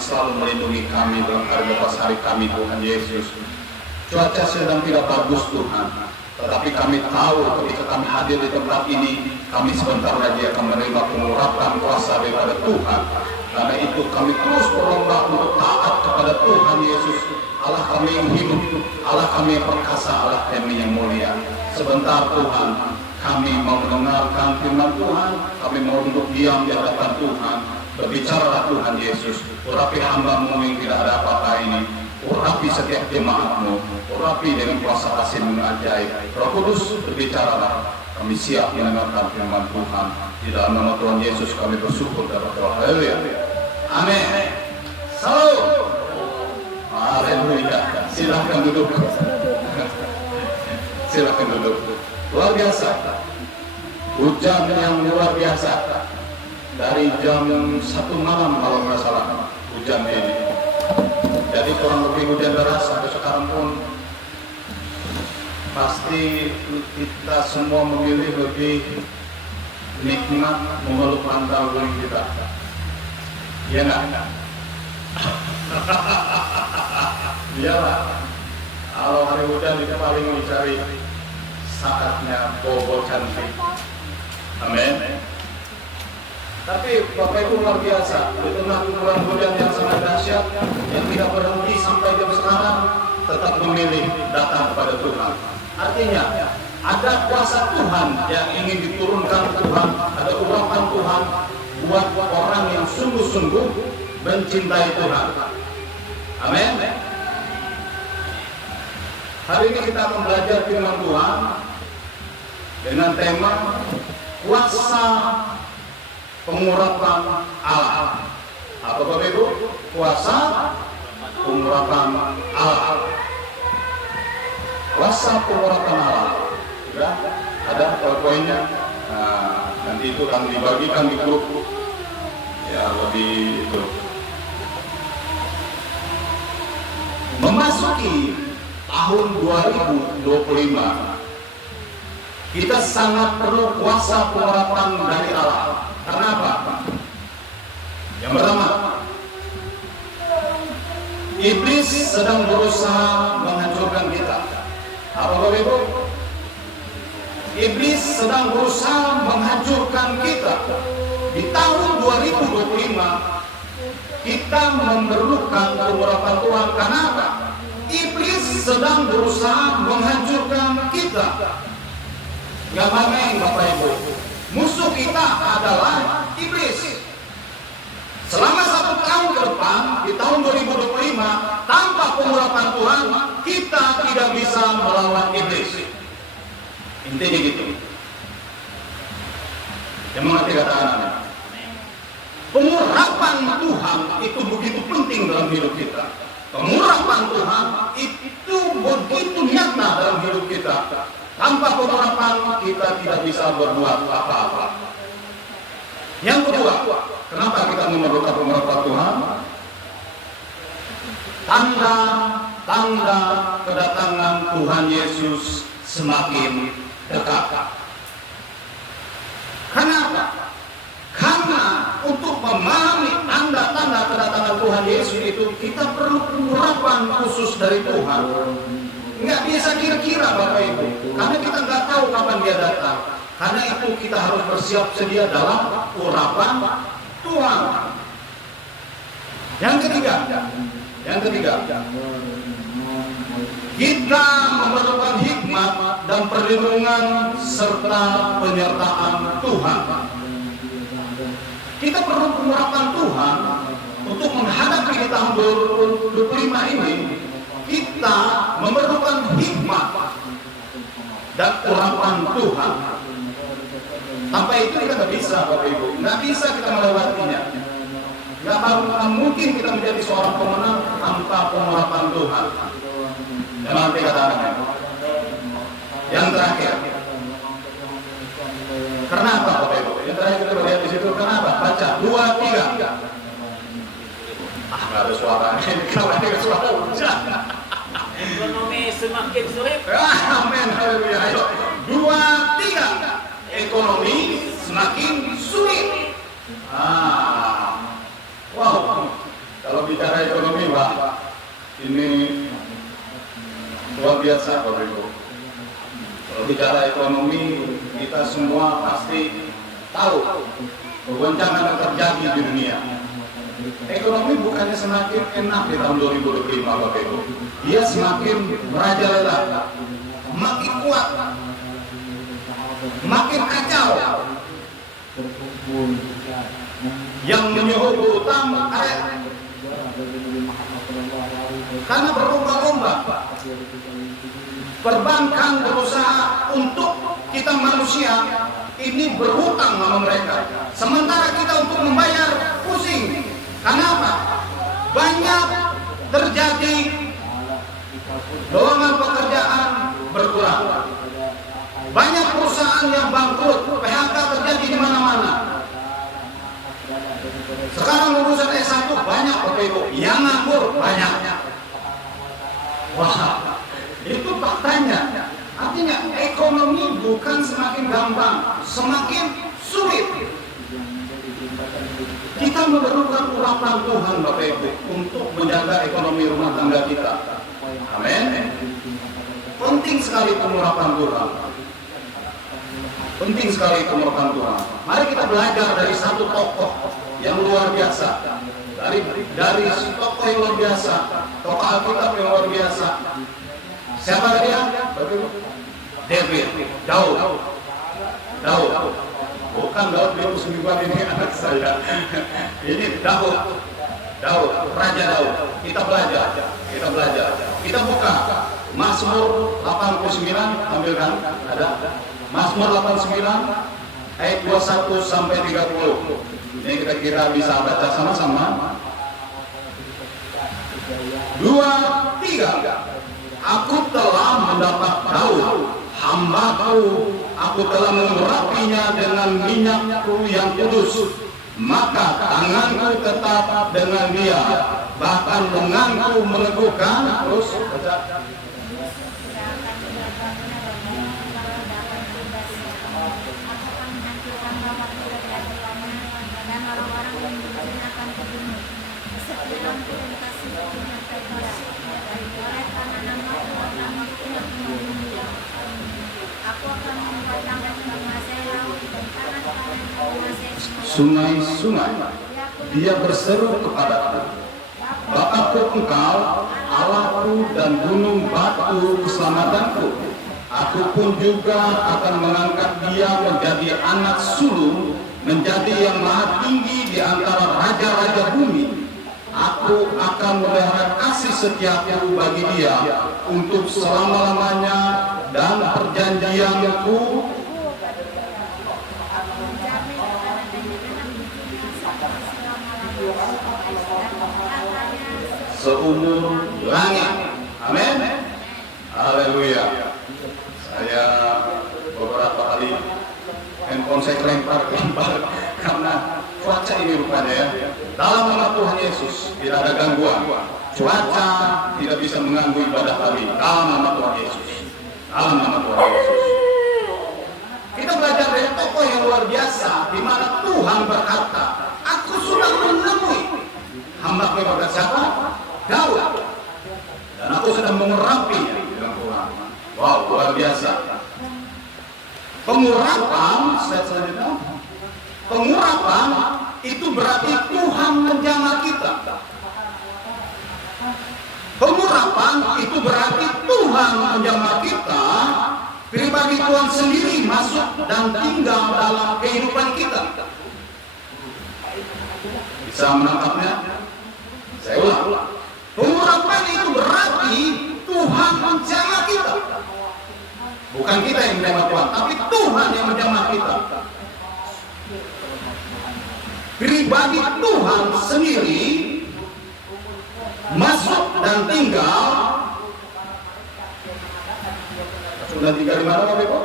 selalu melindungi kami dalam hari kami Tuhan Yesus. Cuaca sedang tidak bagus Tuhan, tetapi kami tahu ketika kami hadir di tempat ini, kami sebentar lagi akan menerima pengurapan kuasa daripada Tuhan. Karena itu kami terus berlomba untuk taat kepada Tuhan Yesus, Allah kami yang hidup, Allah kami yang perkasa, Allah kami yang mulia. Sebentar Tuhan, kami mau mendengarkan firman Tuhan, kami mau duduk diam di hadapan Tuhan. Berbicaralah Tuhan Yesus, urapi hamba-Mu yang tidak ada apa-apa ini, urapi setiap jemaat-Mu, urapi dengan kuasa kasih-Mu ajaib. Roh Kudus, berbicaralah, kami siap mendengarkan firman Tuhan. Di dalam nama Tuhan Yesus kami bersyukur dan berdoa. Haleluya. Amin. Salam. Haleluya. Silakan duduk. Silakan duduk. Luar biasa. Hujan yang luar biasa. Dari jam 1 malam kalau nggak salah hujan ini. Jadi kurang lebih hujan deras sampai sekarang pun. Pasti kita semua memilih lebih nikmat memeluk pantal guling kita. Iya nggak? Iyalah. Kalau hari hujan kita paling mencari saatnya bobo cantik. Amin. Tapi Bapak Ibu luar biasa, di tengah turun hujan yang sangat dahsyat, yang tidak berhenti sampai jam sekarang, tetap memilih datang kepada Tuhan. Artinya, ada kuasa Tuhan yang ingin diturunkan Tuhan, ada urapan Tuhan buat orang yang sungguh-sungguh mencintai Tuhan. Amin. Hari ini kita akan belajar firman Tuhan dengan tema kuasa pengurapan Allah. Apa Bapak Ibu? Kuasa pengurapan Allah. Kuasa pengurapan Allah. Sudah ada poin-poinnya. Nah, nanti itu akan dibagikan di grup. Ya, lebih itu. Memasuki tahun 2025, kita sangat perlu kuasa pengurapan dari Allah. Kenapa? Yang pertama, iblis sedang berusaha menghancurkan kita. Apa Bapak Ibu? Iblis sedang berusaha menghancurkan kita. Di tahun 2025, kita memerlukan pengurapan Tuhan. Kenapa? Iblis sedang berusaha menghancurkan kita. Gak main Bapak Ibu. Musuh kita adalah iblis. Selama 1 tahun ke depan, di tahun 2025, tanpa pengurapan Tuhan, kita tidak bisa melawan iblis. Intinya gitu. Yang mengerti kata anak. Pengurapan Tuhan itu begitu penting dalam hidup kita. Pengurapan Tuhan itu begitu nyata dalam hidup kita. Tanpa pengurapan kita tidak bisa berbuat apa-apa. Yang kedua, kenapa kita memerlukan pengurapan Tuhan? Tanda kedatangan Tuhan Yesus semakin dekat. Kenapa? Karena untuk memahami tanda-tanda kedatangan Tuhan Yesus itu kita perlu pengurapan khusus dari Tuhan. Nggak bisa kira-kira Bapak Ibu, karena kita nggak tahu kapan dia datang. Karena itu kita harus bersiap sedia dalam urapan Tuhan. Yang ketiga, kita memerlukan hikmat dan perlindungan serta penyertaan Tuhan. Kita perlu pengurapan Tuhan untuk menghadapi di tahun 2025 ini. Kita memerlukan hikmat dan urapan Tuhan. Tanpa itu kita nggak bisa, Bapak Ibu. Nggak bisa kita melewatinya. Nggak mungkin kita menjadi seorang pemenang tanpa pengurapan Tuhan. Dan nanti katakan. Yang terakhir. Kenapa, Bapak Ibu? Yang terakhir kita lihat di situ. Kenapa? Baca 2, 3. Nggak ada suaranya. Kalau ada suara hujan. Ekonomi semakin sulit. Amin, haleluya. Ayo, 2, 3. Ekonomi semakin sulit. Wow. Kalau bicara ekonomi, Pak, ini luar biasa, Bapak Ibu. Kalau bicara ekonomi, kita semua pasti tahu goncangan yang terjadi di dunia. Ekonomi bukannya semakin enak di tahun 2025, Bapak Ibu. Dia semakin merajalela, makin kuat, makin kacau. Yang menyuruh berutang ada, karena berlomba-lomba. Perbankan berusaha untuk kita manusia ini berhutang sama mereka, sementara kita untuk membayar pusing. Kenapa? Banyak terjadi lowongan pekerjaan berkurang, banyak perusahaan yang bangkrut, PHK terjadi di mana-mana. Sekarang lulusan S1 banyak, Bapak Ibu, yang nganggur banyak. Wah, itu faktanya. Artinya ekonomi bukan semakin gampang, semakin sulit. Kita memerlukan urapan Tuhan, Bapak Ibu, untuk menjaga ekonomi rumah tangga kita. Amin. Penting sekali pengurapan Tuhan. Penting sekali pengurapan Tuhan. Mari kita belajar dari satu tokoh yang luar biasa. Dari tokoh yang luar biasa, tokoh Alkitab yang luar biasa. Siapa dia? David, Daud. Bukan Daud yang muslimat ini anak saya. Ini Daud, Raja Daud. Kita belajar. Kita buka Mazmur 89, ambilkan, ada. Mazmur 89 ayat 21 sampai 30. Ini kita kira bisa baca sama-sama. 2, 3. Aku telah mendapat Daud, hambaku, aku telah mengurapinya dengan minyakku yang kudus. Maka tanganku tetap dengan dia, bahkan lenganku meneguhkan. Terus baca. Sungai-sungai dia berseru kepadaku, Bapakku engkau, Allahku dan gunung batu keselamatanku. Aku pun juga akan mengangkat dia menjadi anak sulung, menjadi yang maha tinggi di antara raja-raja bumi. Aku akan memelihara kasih setiaku bagi dia untuk selama-lamanya, dan perjanjianku seumur langit. Amin. Haleluya. Saya beberapa kali handphone saya lempar karena cuaca ini rupanya ya. Dalam nama Tuhan Yesus tidak ada gangguan. Cuaca tidak bisa mengganggu ibadah kami. Dalam nama Tuhan Yesus. Dalam nama Tuhan Yesus. Kita belajar dari tokoh yang luar biasa, di mana Tuhan berkata, aku sudah menemui hamba kepada siapa? Daud. Dan aku sedang mengurapinya. Wow, luar biasa. Pengurapan, selanjutnya. Pengurapan itu berarti Tuhan menjamah kita. Pengurapan itu berarti Tuhan menjamah kita. Pribadi Tuhan sendiri masuk dan tinggal dalam kehidupan kita. Bisa menangkapnya? Saya ulang. Pengurapan itu berarti Tuhan menjamah kita. Bukan kita yang menjamah Tuhan, tapi Tuhan yang menjamah kita. Pribadi Tuhan sendiri masuk dan tinggal. Sudah tinggal di mana, Bapak Ibu?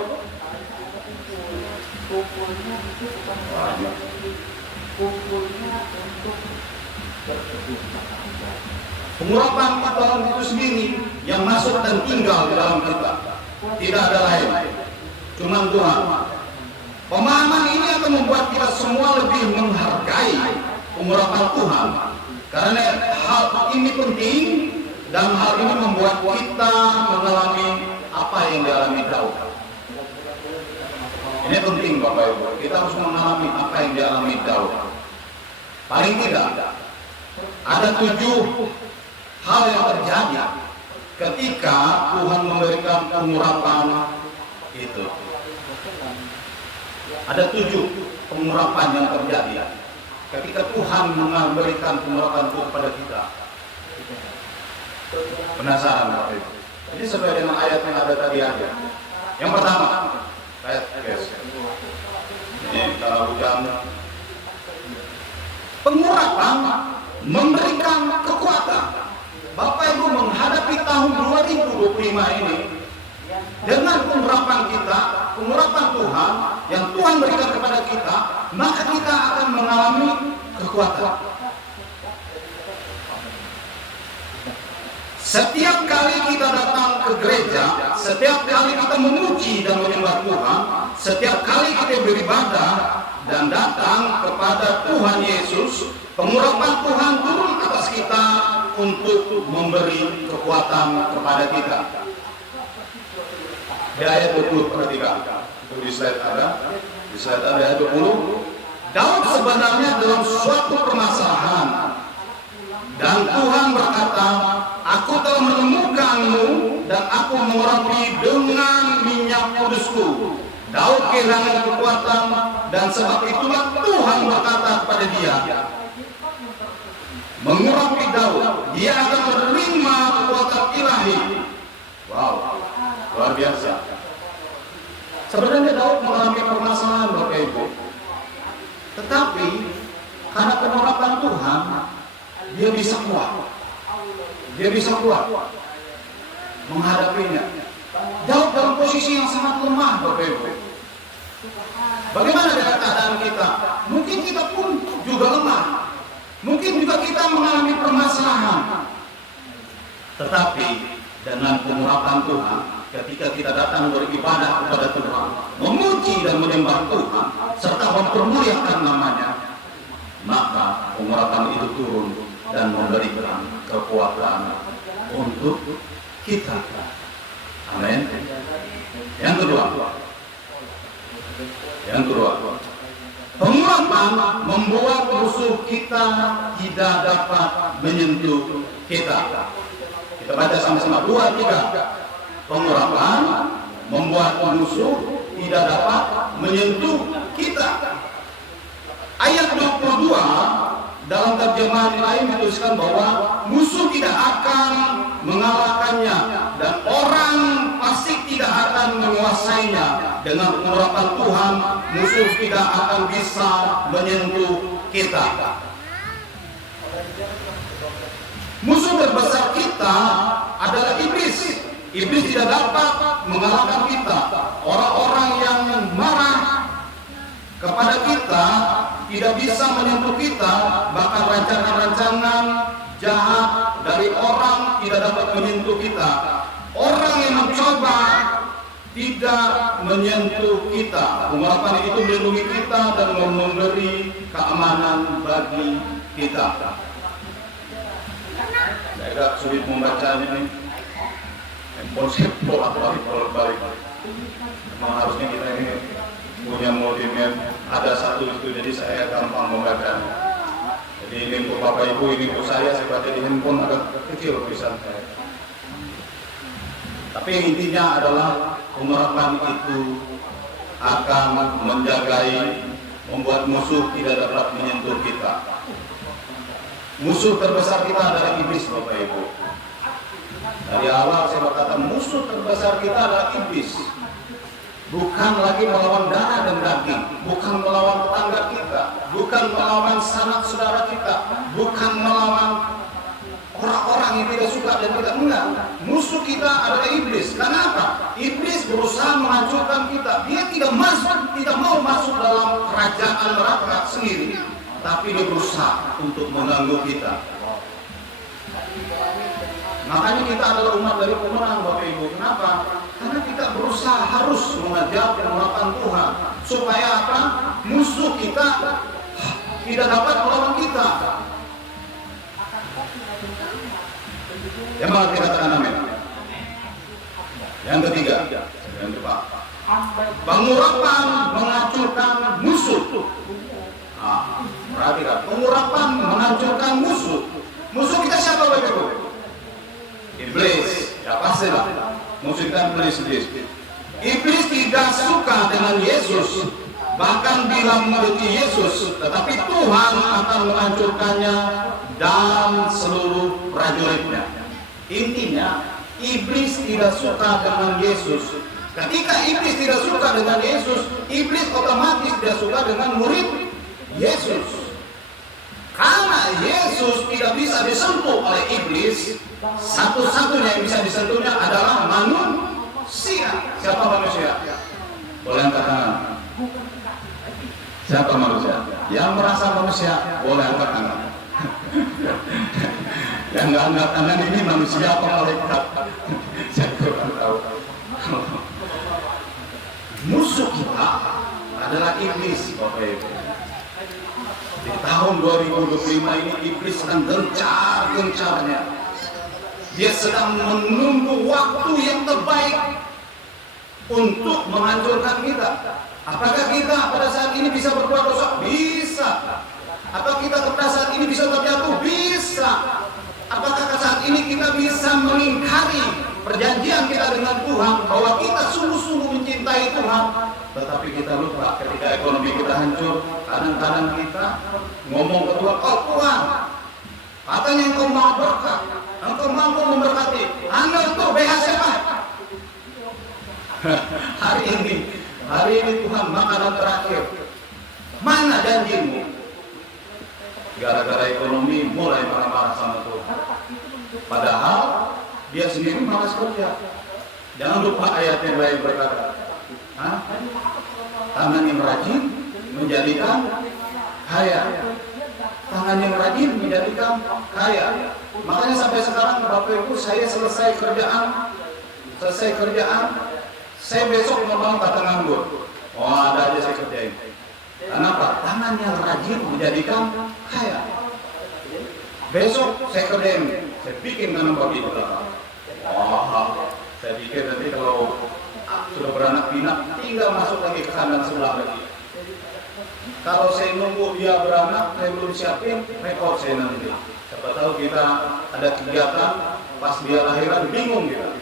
Pengurapan Tuhan itu sendiri yang masuk dan tinggal di dalam kita. Tidak ada lain, cuma Tuhan. Pemahaman ini akan membuat kita semua lebih menghargai pengurapan Tuhan. Karena hal ini penting dan hal ini membuat kita mengalami apa yang dialami Daud. Ini penting Bapak Ibu, kita harus mengalami apa yang dialami Daud. Paling tidak ada 7 hal yang terjadi ketika Tuhan memberikan pengurapan itu. Ada 7 pengurapan yang terjadi ketika Tuhan memberikan pengurapan itu kepada kita. Penasaran Bapak Ibu? Ini sesuai dengan ayat yang ada tadi aja. Yang pertama, ayat guys. Ini kalau hujan. Pengurapan memberikan kekuatan. Bapak Ibu menghadapi tahun 2025 ini dengan pengurapan kita, pengurapan Tuhan yang Tuhan berikan kepada kita, maka kita akan mengalami kekuatan. Setiap kali kita datang ke gereja, setiap kali kita memuji dan menyembah Tuhan, setiap kali kita beribadah dan datang kepada Tuhan Yesus, pengurapan Tuhan turun atas kita untuk memberi kekuatan kepada kita. Di ayat 20 perhatikan, itu di slide ada, ayat 20. Daud sebenarnya dalam suatu permasalahan dan Tuhan berkata, aku telah menemukanmu dan aku mengurapi dengan minyak kudusku. Daud kehilangan kekuatan dan sebab itulah Tuhan berkata kepada dia, mengurapi Daud, dia akan menerima kekuatan ilahi. Wow, luar biasa. Sebenarnya Daud mengalami permasalahan Bapak Ibu, tetapi karena pengurapan Tuhan, dia bisa kuat. Dia bisa kuat menghadapinya. Daud dalam posisi yang sangat lemah Bapak Ibu. Bagaimana dengan keadaan kita? Mungkin kita pun juga lemah. Mungkin juga kita mengalami permasalahan. Tetapi dengan pengurapan Tuhan, ketika kita datang beribadah kepada Tuhan, memuji dan menyembah Tuhan, serta mempermuliakan namanya, maka pengurapan itu turun dan memberikan kekuatan untuk kita. Amin. Yang kedua, pengurapan membuat musuh kita tidak dapat menyentuh kita. Kita baca sama-sama 2, 3. Pengurapan membuat musuh tidak dapat menyentuh kita. Ayat 22 dalam terjemahan lain dituliskan bahwa musuh tidak akan mengalahkannya dan orang fasik tidak akan menguasainya. Dengan pengurapan Tuhan, musuh tidak akan bisa menyentuh kita. Musuh terbesar kita adalah iblis. Iblis tidak dapat mengalahkan kita. Orang-orang yang marah kepada kita tidak bisa menyentuh kita, bahkan rancangan-rancangan jahat dari orang tidak dapat menyentuh kita. Orang yang mencoba tidak menyentuh kita. Pengurapan itu melindungi kita dan memberi keamanan bagi kita. Saya agak sulit membacanya ini. Konsep bolak-balik. Memang harusnya kita ini punya multimedia, ada satu itu, jadi saya gampang membacanya. Jadi ini untuk Bapak Ibu, ini untuk saya baca di handphone agak kecil tulisan saya. Tapi intinya adalah pengurapan itu akan menjagai, membuat musuh tidak dapat menyentuh kita. Musuh terbesar kita adalah iblis Bapak Ibu. Dari awal saya berkata musuh terbesar kita adalah iblis. Bukan lagi melawan darah dan daging, bukan melawan tetangga kita, bukan melawan sanak saudara kita, bukan melawan orang-orang yang tidak suka dan tidak enggak. Musuh kita adalah iblis. Kenapa? Iblis berusaha menghancurkan kita. Dia tidak mau masuk dalam kerajaan neraka sendiri, tapi dia berusaha untuk mengganggu kita. Makanya kita adalah umat dari pemenang Bapak Ibu. Kenapa? Karena kita berusaha harus mengajar pengurapan Tuhan supaya apa? Musuh kita tidak dapat melawan kita. Yang mau kita katakan amin. Yang ketiga, yang kedua, pengurapan menghancurkan musuh. Perhatikan, pengurapan menghancurkan musuh. Musuh kita siapa Bapak Ibu? Iblis. Ya pastilah. Musuh kita iblis. Iblis tidak suka dengan Yesus, bahkan bilang membenci Yesus, tetapi Tuhan akan menghancurkannya dan seluruh prajuritnya. Intinya, iblis tidak suka dengan Yesus. Ketika iblis tidak suka dengan Yesus, iblis otomatis tidak suka dengan murid Yesus. Karena Yesus tidak bisa disentuh oleh iblis, satu-satunya yang bisa disentuhnya adalah manusia. Siapa manusia? Boleh angkat tangan. Siapa manusia? Yang merasa manusia boleh angkat tangan. Yang nggak angkat tangan ini manusia apa malaikat? Saya kurang tahu. Musuh kita adalah iblis, Bapak Ibu. Di tahun 2025 ini iblis sedang gencar-gencarnya. Dia sedang menunggu waktu yang terbaik untuk menghancurkan kita. Apakah kita pada saat ini bisa berbuat dosa? Bisa. Apakah kita pada saat ini bisa terjatuh? Bisa. Apakah saat ini kita bisa mengingkari perjanjian kita dengan Tuhan bahwa kita sungguh-sungguh mencintai Tuhan, tetapi kita lupa ketika ekonomi kita hancur, kadang-kadang kita ngomong ke Tuhan, oh Tuhan, katanya engkau mau berkat, engkau mampu memberkati, Anda untuk BHCP. Hari ini Tuhan makanan terakhir, mana janjimu? Gara-gara ekonomi mulai marah-marah sama Tuhan. Padahal dia sendiri malas kerja. Jangan lupa ayat yang lain berkata, tangan yang rajin menjadikan kaya. Tangan yang rajin menjadikan kaya. Makanya sampai sekarang Bapak Ibu, saya selesai kerjaan, saya besok mau kata nganggur. Oh ada aja saya kerjain. Kenapa? Tangan yang rajin menjadikan kaya. Besok saya kerjain, saya bikin tanam bagi kita. Saya pikir nanti kalau sudah beranak pinak, tinggal masuk lagi ke kandang sebelah lagi. Kalau saya nunggu dia beranak, saya belum siapin, rekor saya nanti. Siapa tahu kita ada kegiatan, pas dia lahiran bingung kita.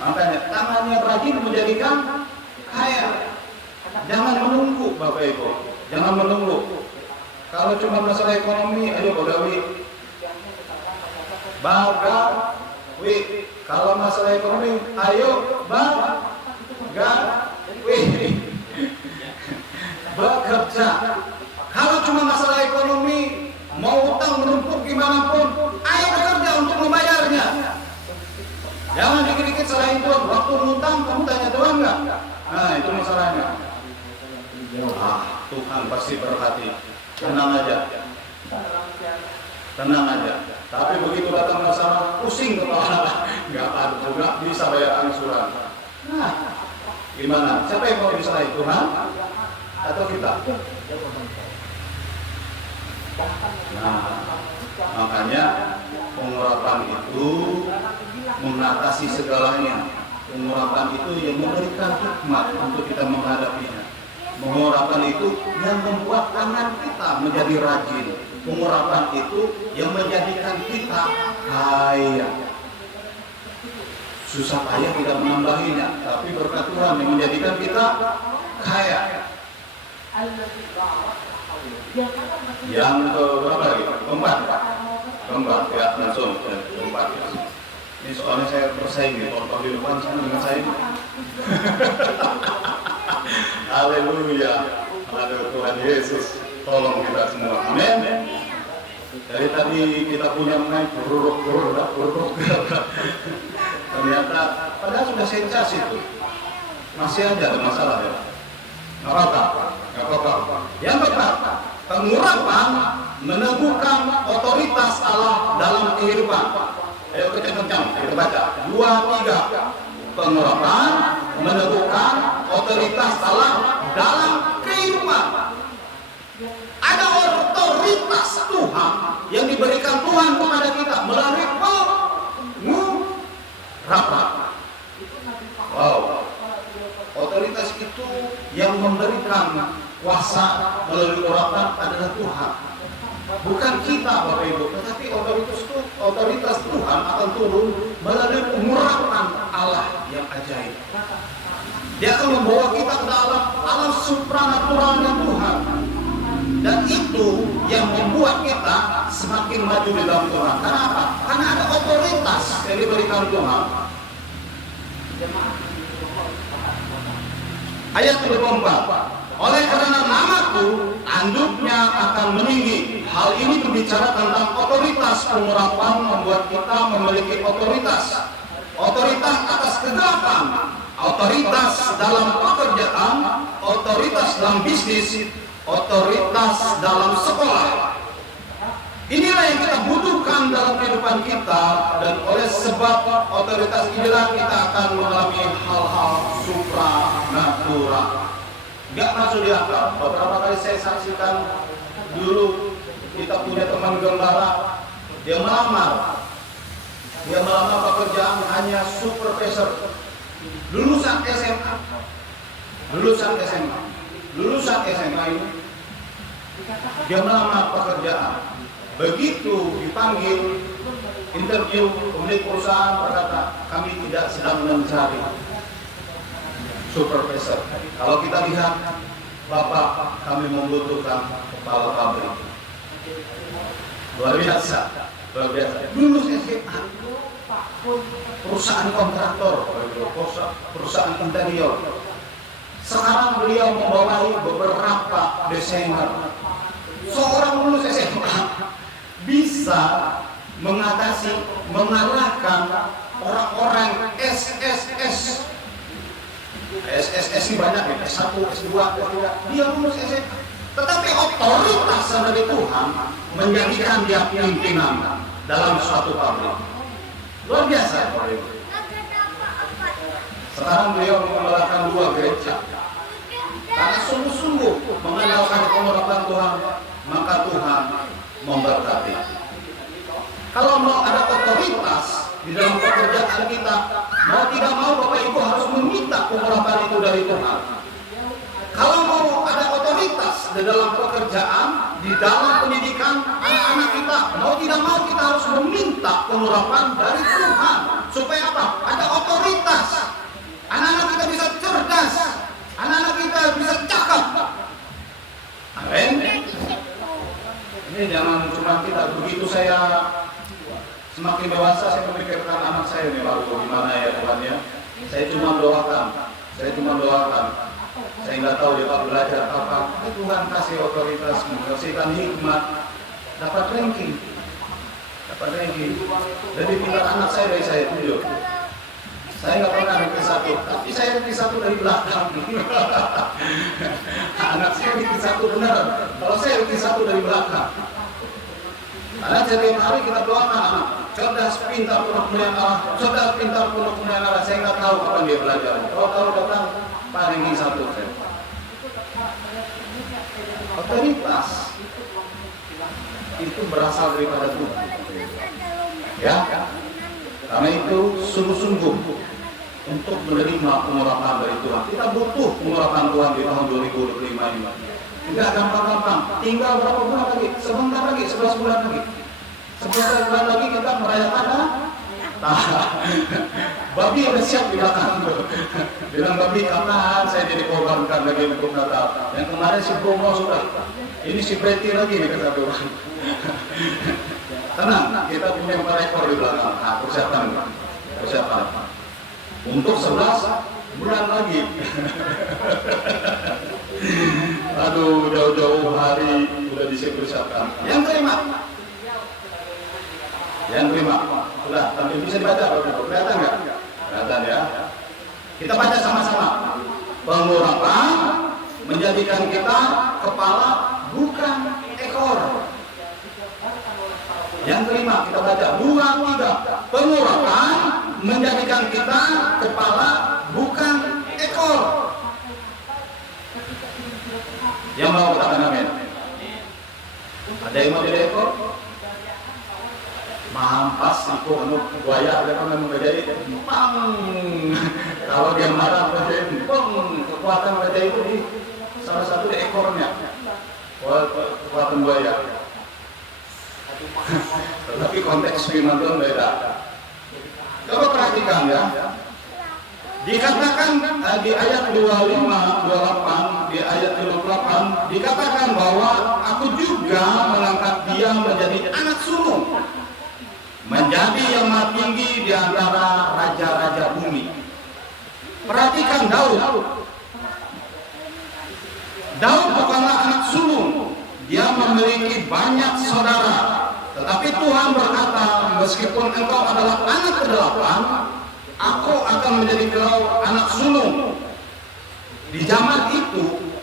Makanya tangannya rajin menjadikan kaya. Jangan menunggu Bapak Ibu, jangan menunggu. Kalau cuma masalah ekonomi, ayo Bagawi. Bagawi. Kalau masalah ekonomi, ayo Bagawi. Bekerja. Kalau cuma masalah ekonomi, mau utang menumpuk gimana pun, ayo bekerja untuk membayarnya. Jangan dikit-dikit selain Tuhan. Waktu ngutang, kamu tanya Tuhan nggak? Nah itu masalahnya. Tuhan pasti berhati. Tenang aja. Tapi begitu datang masalah, pusing kepala. Nggak bisa bayar angsuran. Nah, gimana? Siapa yang mau disalahin? Tuhan atau kita? Nah, makanya pengurapan itu mengatasi segalanya. Pengurapan itu yang memberikan hikmat untuk kita menghadapinya. Pengurapan itu yang membuat tangan kita menjadi rajin. Pengurapan itu yang menjadikan kita kaya. Susah payah tidak menambahinya, tapi berkat Tuhan yang menjadikan kita kaya. Yang berapa lagi? Keempat ya, langsung keempat. Ini soalnya saya bersaing nih, kalau di depan sana dengan saya. Haleluya. Aduh Tuhan Yesus, tolong kita semua. Amin. Dari tadi kita punya mic buruk. Ternyata padahal sudah sensasi itu. Masih aja ada masalah ya. Nggak apa-apa. Yang pertama, pengurapan meneguhkan otoritas Allah dalam kehidupan. Ayo kencang-kencang kita baca. 2, 3. Pengurapan meneguhkan otoritas Allah dalam kehidupan. Ada otoritas Tuhan yang diberikan Tuhan kepada kita melalui otoritas Tuhan akan turun melalui pengurapan Allah yang ajaib. Dia akan membawa kita ke dalam alam supranaturalnya Tuhan. Dan itu yang membuat kita semakin maju di dalam Tuhan. Karena apa? Karena ada otoritas yang diberikan Tuhan. Ayat 24. Oleh karena namaku, tanduknya akan meninggi. Hal ini berbicara tentang otoritas pengurapan membuat kita memiliki otoritas. Otoritas atas kegelapan, otoritas dalam pekerjaan, otoritas dalam bisnis, otoritas dalam sekolah. Inilah yang kita butuhkan dalam kehidupan kita, dan oleh sebab otoritas inilah kita akan mengalami hal-hal supranatural. Gak masuk di akal. Beberapa kali saya saksikan, dulu kita punya teman gembala, dia melamar pekerjaan hanya supervisor, lulusan SMA ini, dia melamar pekerjaan. Begitu dipanggil interview, pemilik perusahaan berkata, kami tidak sedang mencari supervisor. Kalau kita lihat, Bapak, kami membutuhkan kepala pabrik. Luar biasa. Lulus SMA, perusahaan kontraktor, perusahaan interior. Sekarang beliau membawahi beberapa desainer. Seorang lulus SMA bisa mengarahkan orang-orang SSS ini banyak ya, S1, S2, S3, dia lulus SMA. Tetapi otoritas dari Tuhan menjadikan dia pimpinan dalam suatu pabrik. Luar biasa. Sekarang beliau mengembalakan 2 gereja. Karena sungguh-sungguh mengandalkan pengurapan Tuhan, maka Tuhan memberkati. Kalau mau ada otoritas di dalam pekerjaan kita, mau tidak mau Bapak Ibu harus meminta pengurapan itu dari Tuhan. Kalau mau ada otoritas di dalam pekerjaan, di dalam pendidikan anak-anak kita, mau tidak mau kita harus meminta pengurapan dari Tuhan. Supaya apa? Ada otoritas. Anak-anak kita bisa cerdas, anak-anak kita bisa cakap. Amin. Ini jangan cuma kita. Begitu saya semakin dewasa, saya memikirkan anak saya nih, lalu gimana ya Tuhan ya. Saya cuma doakan. Saya nggak tahu dia belajar apa. Tuhan kasih otoritas, kasihkan hikmat, dapat ranking. Jadi pintar anak saya dari saya 7. Saya nggak pernah ranking 1, tapi saya ranking 1 dari belakang. Anak saya ranking 1 benar. Kalau saya ranking 1 dari belakang. Karena setiap hari kita doakan anak, cerdas, pintar, penuh kemuliaan Allah, cerdas, pintar, penuh kemuliaan Allah. Saya nggak tahu kapan dia belajar. Kalau tahu datang, ranking 1 saya. Otoritas itu berasal daripada Tuhan. Ya, karena itu sungguh-sungguh untuk menerima pengurapan dari Tuhan. Kita butuh pengurapan Tuhan di tahun 2025 ini. Tidak gampang-gampang. Tinggal berapa bulan lagi? Sebentar lagi, 11 bulan lagi. 11 bulan lagi kita merayakan babi udah siap di belakang. Bilang babi, kapan saya jadi korbankan lagi untuk Natal? Yang kemarin si Bromo sudah. Ini si Betty lagi nih kata Tuhan. Tenang, kita punya 4 ekor di belakang. Nah, persiapan. Untuk 11 bulan lagi. Aduh, jauh-jauh hari udah disiapkan. Yang terima. Sudah, tapi bisa dibaca. Kelihatan nggak? Kelihatan ya. Kita baca sama-sama. Pengurapan menjadikan kita kepala, bukan ekor. Yang kelima kita baca 2, 3. Pengurapan menjadikan kita kepala, bukan ekor. Yang mau katakan amin. Ada yang mau jadi ekor? Mampas itu buaya ada kan menjadi pang. Kalau dia marah menjadi pang. Kekuatan raja itu di salah satu di ekornya. Kekuatan buaya. Tetapi konteks firman Tuhan beda. Coba perhatikan ya. Dikatakan di ayat 25, 28, di ayat 28 dikatakan bahwa aku juga mengangkat dia menjadi anak sulung, menjadi yang maha tinggi di antara raja-raja bumi. Perhatikan Daud. Daud bukanlah anak sulung, dia memiliki banyak saudara. Tetapi Tuhan berkata, meskipun engkau adalah anak ke-8, aku akan menjadi kau anak sulung. Di zaman itu,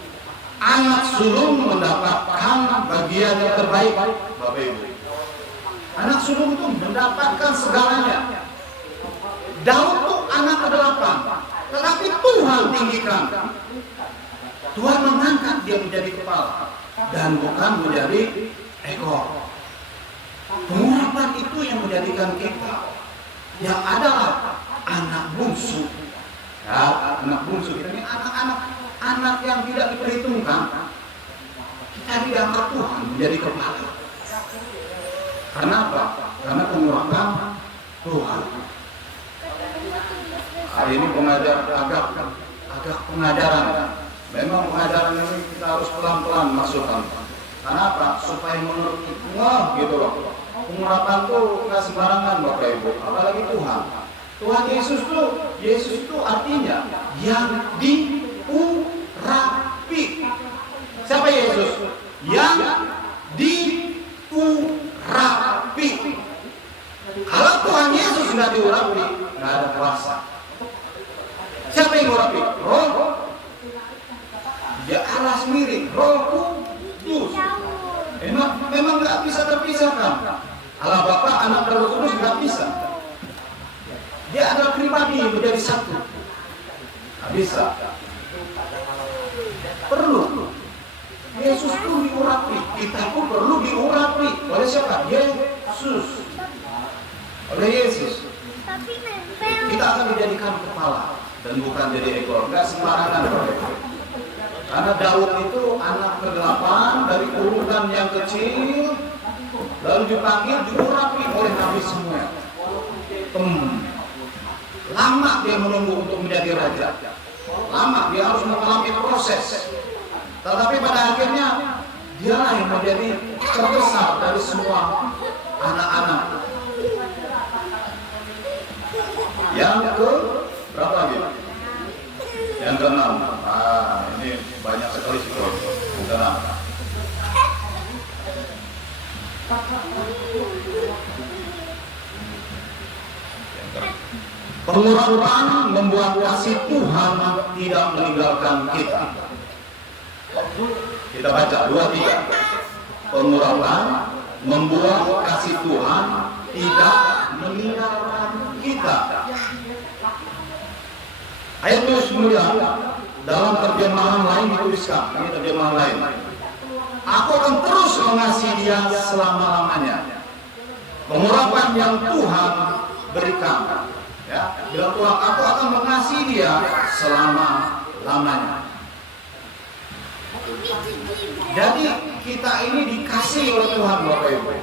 anak sulung mendapatkan bagian yang terbaik, Bapak Ibu. Anak sulung itu mendapatkan segalanya. Daud itu anak ke-8, tetapi Tuhan tinggikan. Tuhan mengangkat dia menjadi kepala dan bukan menjadi ekor. Pengurapan itu yang menjadikan kita yang adalah anak bungsu. Ya, anak bungsu kita ini anak yang tidak diperhitungkan. Kita diangkat Tuhan menjadi kepala. Kenapa? Karena pengurapan Tuhan. Hari ini agak pengajaran. Memang pengajaran ini kita harus pelan-pelan masukkan. Kenapa? Supaya mengerti. Wah, gitu loh. Pengurapan tuh nggak sembarangan, Bapak Ibu. Apalagi Tuhan. Tuhan Yesus itu artinya yang diurapi. Siapa Yesus? Yang diurapi. Kalau Tuhan Yesus nggak diurapi, nggak ada kuasa. Siapa yang diurapi? Roh. Ya Allah sendiri, Roh Kudus. Memang nggak bisa terpisahkan. Allah Bapa, Anak, dan Roh Kudus nggak bisa. Dia adalah pribadi menjadi satu. Nggak bisa. Perlu. Yesus itu diurapi. Kita pun perlu diurapi. Oleh siapa? Yesus. Oleh Yesus. Kita akan dijadikan kepala dan bukan jadi ekor. Nggak sembarangan. Karena Daud itu anak ke-8 dari urutan yang kecil, lalu dipanggil diurapi oleh Nabi Samuel. Lama dia menunggu untuk menjadi raja. Lama dia harus mengalami proses. Tetapi pada akhirnya dialah yang menjadi terbesar dari semua anak-anak. Yang ke berapa lagi? Yang ke-6. Ini banyak sekali sih kalau yang ke-6. Pengurapan membuat kasih Tuhan tidak meninggalkan kita. Kita baca 2-3. Pengurapan membuat kasih Tuhan tidak meninggalkan kita. Ayat 9 dalam terjemahan lain dituliskan, ini terjemahan lain. Aku akan terus mengasihi dia selama-lamanya. Pengurapan yang Tuhan berikan. Ya, bilang Tuhan, aku akan mengasihi dia selama-lamanya. Jadi kita ini dikasihi oleh Tuhan, Bapak Ibu.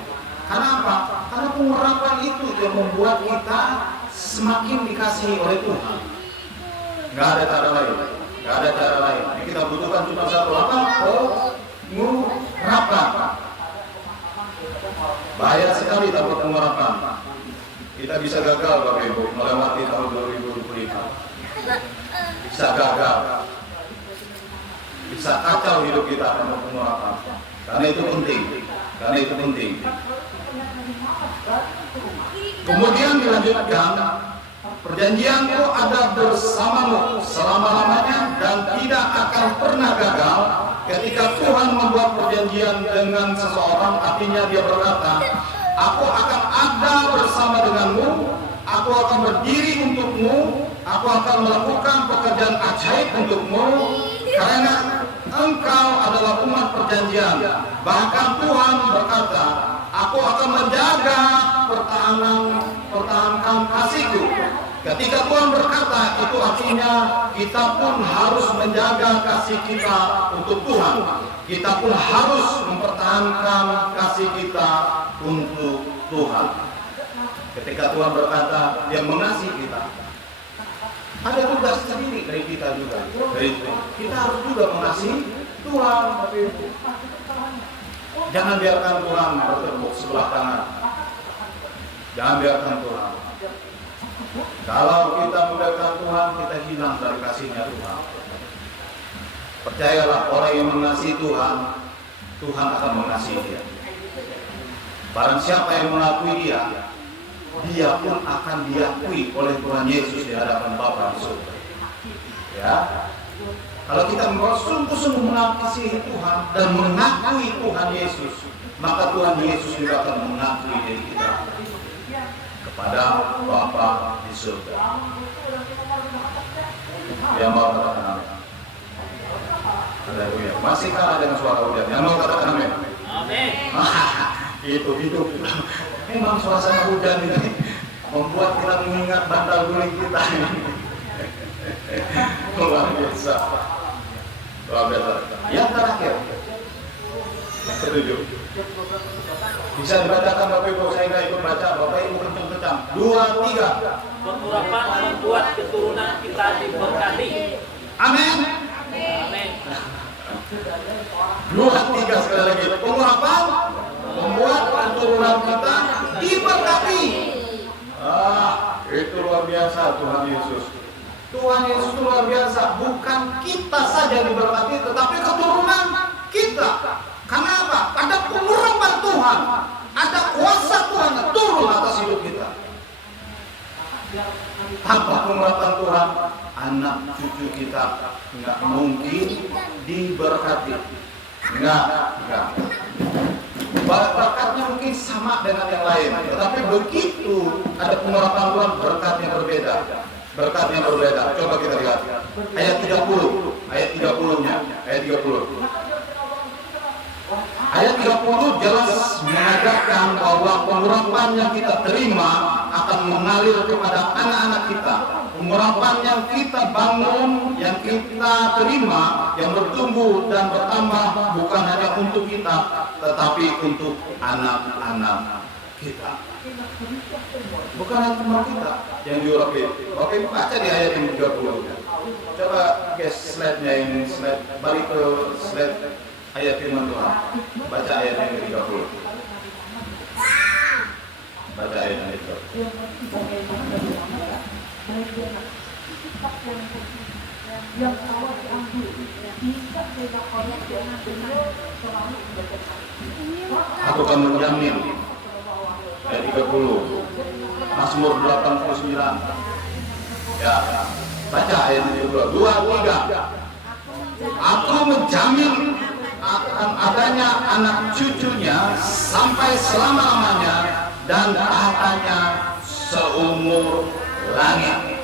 Kenapa? Karena pengurapan itu yang membuat kita semakin dikasihi oleh Tuhan. Gak ada cara lain. Gak ada cara lain. Yang kita butuhkan cuma satu, apa? Pengurapan. Bahaya sekali tanpa pengurapan. Kita bisa gagal, Bapak Ibu, melewati tahun 2025. Bisa gagal. Bisa kacau hidup kita tanpa pengurapan. Karena itu penting. Kemudian dilanjutkan, perjanjianku ada bersamamu selama-lamanya dan tidak akan pernah gagal. Ketika Tuhan membuat perjanjian dengan seseorang, artinya dia berkata, aku akan ada bersama denganmu, aku akan berdiri untukmu, aku akan melakukan pekerjaan ajaib untukmu, karena engkau adalah umat perjanjian. Bahkan Tuhan berkata, aku akan menjaga pertahankan kasihku. Ketika Tuhan berkata, itu artinya kita pun harus menjaga kasih kita untuk Tuhan. Kita pun harus mempertahankan kasih kita untuk Tuhan. Ketika Tuhan berkata Dia mengasihi kita, ada tugas sendiri dari kita juga. Kita harus juga mengasihi Tuhan. Jangan biarkan Tuhan bertepuk sebelah kanan. Jangan biarkan Tuhan. Kalau kita membiarkan Tuhan, kita hilang dari kasih-Nya Tuhan. Percayalah, orang yang mengasihi Tuhan, Tuhan akan mengasihi dia. Barang siapa yang mengakui dia, dia pun akan diakui oleh Tuhan Yesus di hadapan Bapa di surga. Ya, kalau kita sungguh-sungguh mengasihi Tuhan dan mengakui Tuhan Yesus, maka Tuhan Yesus juga akan mengakui diri kita kepada Bapa di surga. Yang mau katakan amin? Haleluya. Masih kalah dengan suara hujan. Yang mau katakan amin? Amin. Itu. Memang suasana hujan ini membuat kita mengingat bantal guling kita. Luar biasa. Yang terakhir, yang ketujuh. Bisa dibacakan Bapak Ibu, saya nggak ikut baca. Bapak Ibu kencang-kencang. 2, 3. Pengurapan membuat keturunan kita diberkati. Amin. Amin. 2, 3 sekali lagi. Pengurapan membuat keturunan kita diberkati. Itu luar biasa Tuhan Yesus. Tuhan Yesus luar biasa. Bukan kita saja diberkati, tetapi keturunan kita. Karena apa? Ada pengurapan Tuhan, ada kuasa Tuhan yang turun atas hidup kita. Tanpa pengurapan Tuhan, anak cucu kita nggak mungkin diberkati. Nggak. Berkatnya mungkin sama dengan yang lain, tetapi begitu ada pengurapan Tuhan, berkatnya berbeda. Berkatnya berbeda. Coba kita lihat ayat 30. Ayat 30-nya. Ayat 30. Ayat 30 jelas mengatakan bahwa pengurapan yang kita terima akan mengalir kepada anak-anak kita. Pengurapan yang kita bangun, yang kita terima, yang bertumbuh dan bertambah bukan hanya untuk kita, tetapi untuk anak-anak kita. Bukan hanya cuma kita yang diurapi. Bapak Ibu baca di ayat yang 30. Coba guys slide-nya ini, slide balik ke slide ayat firman Tuhan. Baca ayat yang 30. Baca ayat yang 30. Aku akan menjamin. Ayat 30. Mazmur 89. Ya, baca ayat 32. 2, 3. Aku menjamin akan adanya anak cucunya sampai selama-lamanya dan tahtanya seumur langit.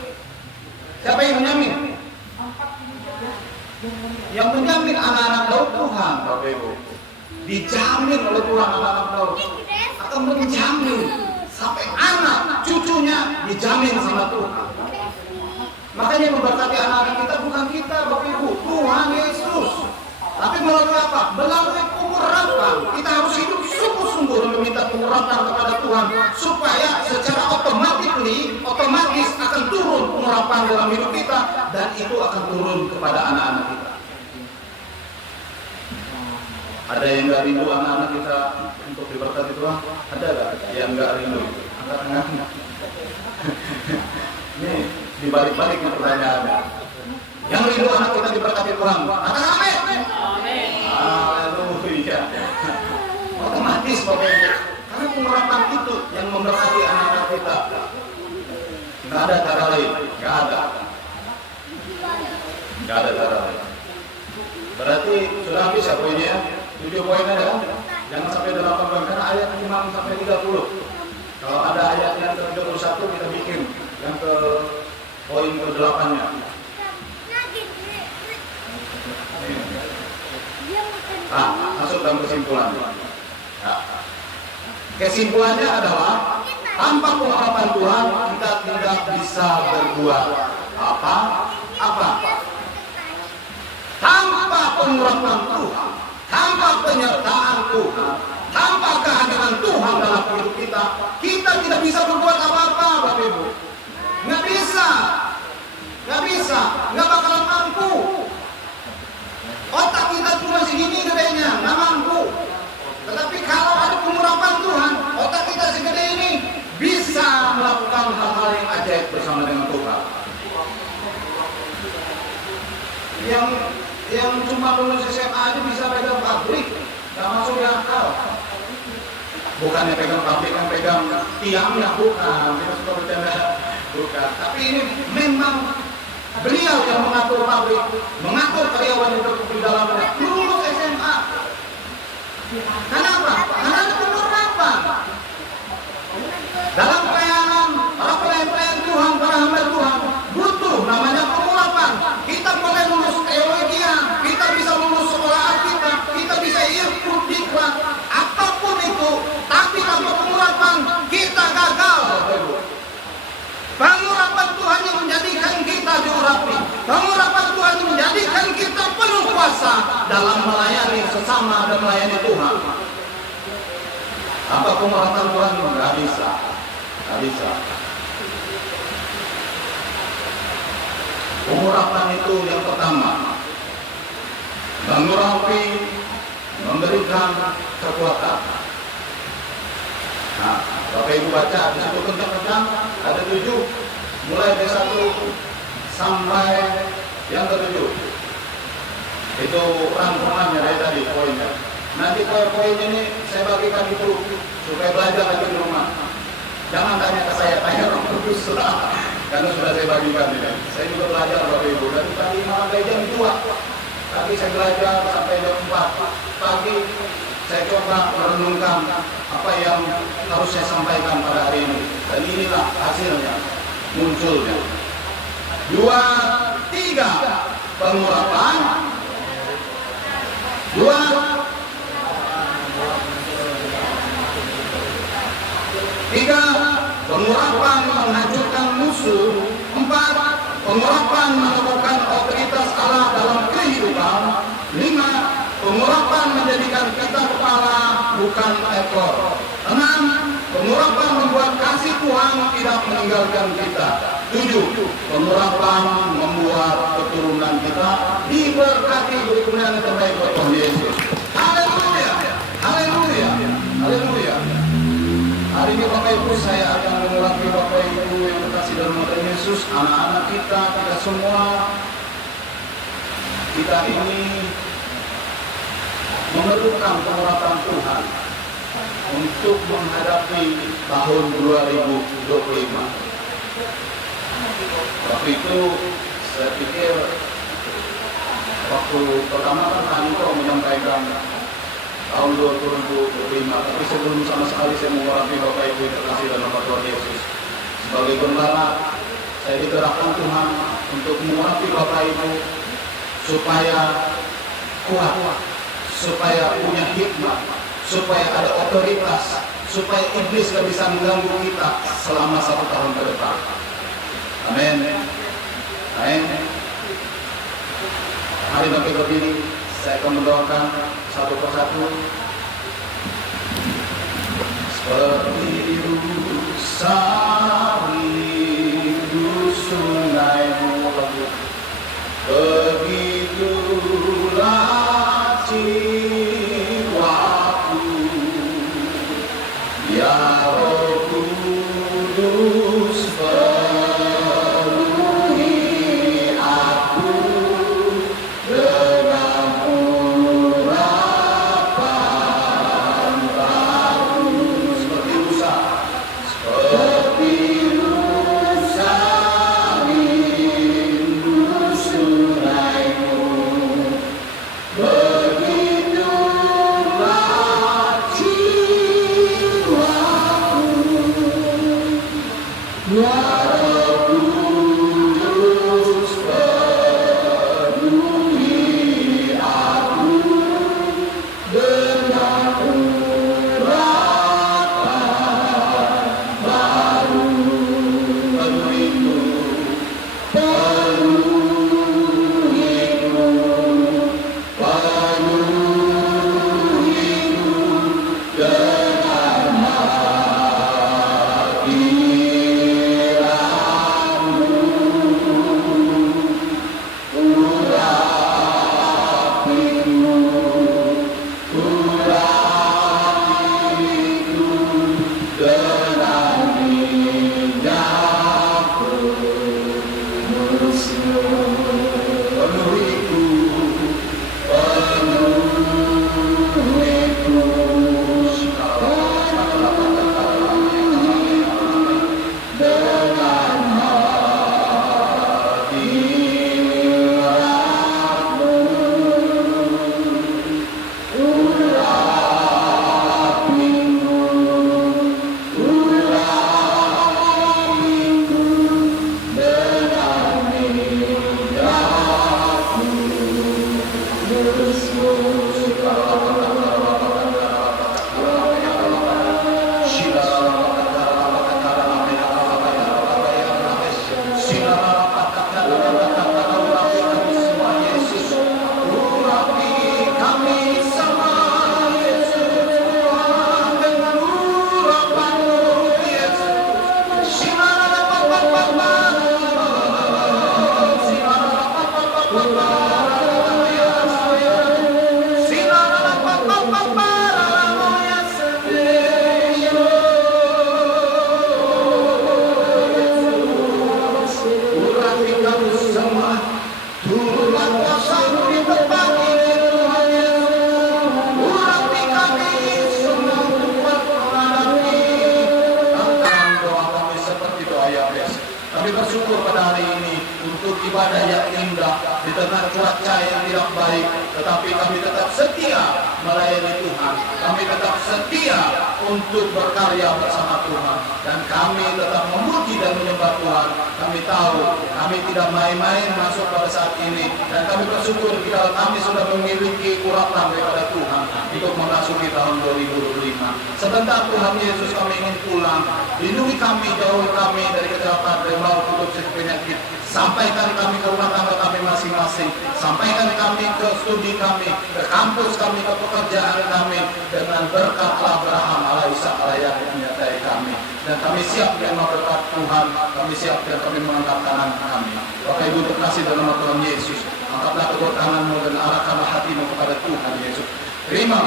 Siapa yang menjamin? Yang menjamin anak-anak Daud Tuhan, Bapak Ibu. Dijamin oleh Tuhan anak-anak Daud. Akan menjamin sampai anak cucunya dijamin sama Tuhan. Makanya memberkati anak-anak kita bukan kita, Bapak Ibu, Tuhan Yesus. Tapi melalui apa? Melalui pengurapan. Kita harus hidup sungguh-sungguh dan meminta pengurapan kepada Tuhan supaya secara otomatis akan turun pengurapan dalam hidup kita dan itu akan turun kepada anak-anak kita. Ada yang nggak rindu anak-anak kita untuk diberkati Tuhan? Ada nggak yang nggak rindu? Angkat tangannya. Ini dibalik-baliknya pertanyaannya. Yang rindu anak kita diberkati Tuhan, katakan amin. Amin. Haleluya. Otomatis Bapak Ibu, karena pengurapan itu yang memberkati anak-anak kita. Nggak ada cara lain, nggak ada cara lain. Berarti sudah habis ya poinnya ya? 7 poin ada kan? Jangan sampai 8 poin, karena ayat 5 sampai 30. Kalau ada ayat yang ke 31 kita bikin yang ke poin ke 8-nya. Masuk dalam kesimpulan. Kesimpulannya adalah tanpa pengurapan Tuhan kita tidak bisa berbuat apa. Tanpa pengurapan Tuhan, tanpa penyertaan Tuhan, tanpa kehadiran dengan Tuhan dalam hidup kita, kita tidak bisa berbuat apa-apa, Bapak Ibu. Nggak bisa, nggak bakalan mampu. Otak kita cuma segini gedenya, nggak mampu. Tetapi kalau ada pengurapan Tuhan, otak kita segede ini bisa melakukan hal-hal yang ajaib bersama dengan Tuhan. Yang cuma lulus SMA aja bisa pegang pabrik, nggak masuk di akal. Bukannya pegang pabrik, kan pegang tiangnya, bukan. Kita suka bercanda, bukan. Tapi ini memang beliau yang mengatur pabrik, mengatur karyawan yang di dalamnya. Lulus SMA. Kenapa? Karena ada pengurapan. Dalam pelayanan, para pelayan Tuhan, para hamba Tuhan, butuh namanya pengurapan. Kita boleh lulus teologi, kita bisa lulus sekolah Alkitab, kita bisa ikut diklat, apapun itu, tapi tanpa pengurapan kita gagal. Pengurapan Tuhan yang menjadikan kita diurapi, pengurapan Tuhan yang menjadikan kita penuh kuasa dalam melayani sesama dan melayani Tuhan. Tanpa pengurapan Tuhan nggak bisa. Pengurapan itu yang pertama, mengurapi, memberikan kekuatan. Nah, Bapak Ibu baca di situ kencang-kencang ada 7, mulai dari 1 sampai yang ke-7. Itu rangkumannya dari tadi poinnya. Nanti poin-poinnya ini saya bagikan itu supaya belajar lagi di rumah. Jangan tanya ke saya, tanya Roh Kudus lah. Karena sudah saya bagikan ini. Saya juga belajar Bapak Ibu. Dan tadi malam jam 2. Tadi saya belajar sampai jam 4 pagi. Saya coba merenungkan apa yang harus saya sampaikan pada hari ini. Dan inilah hasilnya, munculnya. 2, 3, pengurapan. 2, tiga, pengurapan menghancurkan musuh. 4, pengurapan menemukan otoritas Allah dalam kehidupan. 5, pengurapan menjadikan kita kepala bukan ekor. 6, pengurapan membuat kasih Tuhan tidak meninggalkan kita. 7, pengurapan membuat keturunan kita diberkati berkenan terbaik oleh Tuhan Yesus. Haleluya, haleluya, haleluya. Hari ini Bapak Ibu, saya akan mengurapi Bapak Ibu yang terkasih dalam Tuhan Yesus, anak-anak kita semua. Kita ini memerlukan pengurapan Tuhan untuk menghadapi tahun 2025. Waktu itu saya pikir, waktu pertama kan Aniko menyampaikan tahun 2025, tapi sebelum sama sekali saya mengurapi Bapak Ibu yang terkasih dalam Tuhan Yesus, sebagai gembala saya digerakkan Tuhan untuk mengurapi Bapak Ibu supaya kuat, supaya punya hikmat, supaya ada otoritas, supaya iblis gak bisa mengganggu kita selama 1 tahun ke depan. Amin. Amin. Mari Bapak berdiri, saya akan mendoakan satu persatu. Seperti sari sungai Mulut, begitulah jiwaku, ya Roh Kudus penuhi aku dengan urapan baru. Seperti rusa rindu sunaimu, begitulah jiwaku, ya Roh Kudus penuhi aku dengan urapan baru. Penuhiku, penuhiku, penuhiku dengan Kami bersyukur pada hari ini untuk ibadah yang indah di tengah cuaca yang tidak baik, tetapi kami tetap setia melayani Tuhan. Kami tetap setia untuk berkarya bersama Tuhan, dan kami tetap memuji dan menyembah Tuhan. Kami tahu kami tidak main-main masuk pada saat ini, dan kami bersyukur jika kami sudah memiliki urapan daripada Tuhan untuk memasuki tahun 2025. Sebentar Tuhan Yesus, kami ingin pulang. Lindungi kami, jauhi kami dari kecelakaan, dari maut, putus penyakit. Sampaikan kami ke rumah tangga kami masing-masing. Sampaikan kami ke studi kami, ke kampus kami, ke pekerjaan kami, dengan berkat Abraham, Allah, Ishak, Allah, Yakub menyertai kami. Dan kami siap menerima berkat Tuhan. Kami siap dan kami mengangkat tangan kami. Bapak Ibu terkasih dalam nama Tuhan Yesus, angkatlah kedua tanganmu dan arahkanlah hatimu kepada Tuhan Yesus. Terima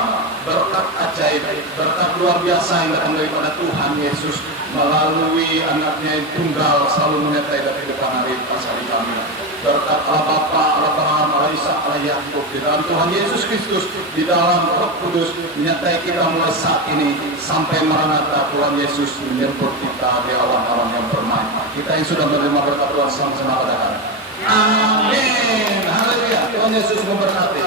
berkat ajaib, berkat luar biasa yang datang daripada Tuhan Yesus melalui anaknya yang tunggal selalu menyertai dalam kehidupan hari pasal kami. Berkat Allah Bapa, Allah Abraham, Allah Ishak, Allah Yakub, di dalam Tuhan Yesus Kristus, di dalam Roh Kudus menyertai kita mulai saat ini sampai Maranatha. Tuhan Yesus menjemput kita di alam-alam yang permai. Kita yang sudah menerima berkat Tuhan sama-sama katakan amin. Haleluya. Tuhan Yesus memberkati.